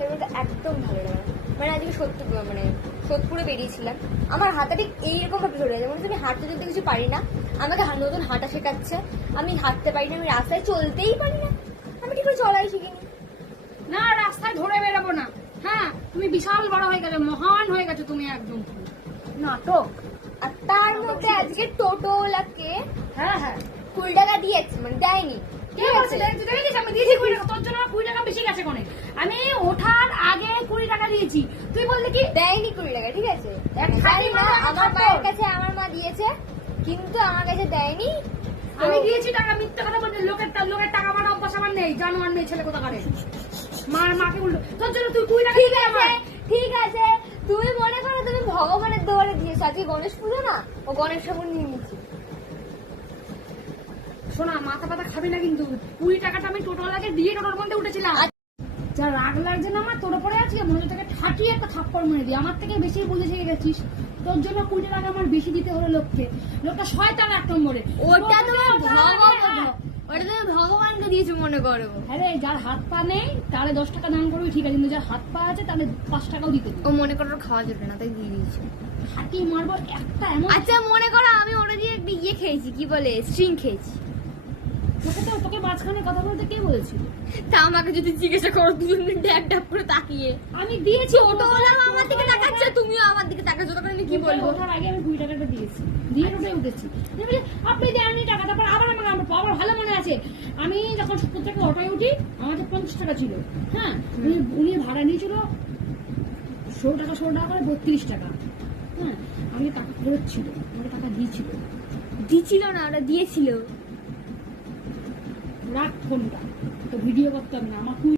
রাস্তায় বেরোতে একদম ভালো লাগে না। মানে আজকে সোদপুরে বেরিয়েছিলাম, আমার হাতটা ঠিক এইরকম ভাবে ধরে যায়, মনে হচ্ছে আমি হাঁটতে চলতে কিছু পারি না, আমাকে নতুন হাঁটা শেখাচ্ছে, আমি হাঁটতে পারি না, আমি রাস্তায় চলতেই পারি না, আমি ঠিক করে চলাই শিখিনি। না রাস্তায় ধরে বেরোবো না। হ্যাঁ তুমি বিশাল বড় হয়ে গেলে, মহান হয়ে গেছো তুমি একদম। নাটক। আর তার মধ্যে আজকে টোটোওয়ালাকে হ্যাঁ হ্যাঁ 20 টাকা দিয়েছে, মানে দেয়নি। কে বলছে দেখেছিস? আমি দিয়েছি 20 টাকা, তোর জন্য আমার 20 টাকা বেশি গেছে কোনে। আমি ওঠার আগে 20 টাকা দিয়েছি, তুই বললি কি দেয়নি 20 টাকা, ঠিক আছে? জানি না, আমার মায়ের কাছে আমার মা দিয়েছে, কিন্তু আমার কাছে দেয়নি। আমি দিয়েছি টাকা, মিথ্যা কথা বলছি। লোকের টাকা আমার অভ্যাস আমার নেই, জানোয়ার নেই ছেলে কোথা করে। মাকে উল্টো তোর জন্য তুই 20 টাকা ঠিক দিবি আছে, আমার। ঠিক আছে, তুমি মনে করো তুমি ভগবানের দোয়ারে দিয়েছো। আজকে গণেশ পুজো না, ও গণেশ ঠাকুর নিয়ে নিচ্ছি। শোনা, মাথা পাতা খাবি না কিন্তু। 20 টাকাটা আমি টোটোওয়ালাকে দিয়ে টোটোর মধ্যে উঠেছিলাম। যা রাগ লাগছে না আমার তোর উপরে, আজকে মনে হচ্ছে তোকে ঠাটিয়ে একটা থাপ্পড় মেরে দিই। আমার থেকে বেশি বুঝে শিখে গেছিস, তোর জন্য 20 টাকা আমার বেশি দিতে হলো লোককে। লোকটা শয়তান এক নম্বরে। ওটা তোমার ওটা তুমি ভগবানকে দিয়েছো মনে করো। আরে যার হাত পা নেই তাহলে 10 টাকা দান করবি, ঠিক আছে, কিন্তু যার হাত পা আছে তাহলে 5 টাকাও দিতে দিবি। ও মনে করো ওর খাওয়া যাবে না, তাই দিয়ে দিয়েছি। হাঁটিয়ে মারবো একটা এমন। আচ্ছা মনে করো আমি ওটা দিয়ে একটা ইয়ে খেয়েছি, কি বলে, স্ট্রিং খেয়েছি। তোকে মাঝখানে কথা বলতে কে বলেছিল? তা আমাকে যদি জিজ্ঞাসা করো দুজনে ড্যাপ ড্যাপ করে তাকিয়ে, আমি দিয়েছি। টোটোওয়ালা আমার দিকে তাকাচ্ছে, তুমিও আমার দিকে তাকাচ্ছো, তখন আমি কি বলবো? ওঠার আগে আমি 20 টাকাটা দিয়েছি, দিয়ে টোটোয় উঠেছি। আপনি দেননি টাকা, তারপর আবার আবার ভালো মনে আছে আমি যখন 70 টাকা অটোয় উঠি, আমাদের 50 টাকা ছিল। হ্যাঁ উনি ভাড়া নিয়েছিল 16 টাকা করে 32 টাকা। হ্যাঁ আমি টাকা ফেরত ছিল, আমাকে টাকা দিয়েছিল। দিছিল না, ওরা দিয়েছিল। রাখ ফোনটা, তো ভিডিও করতে হবে না আমার।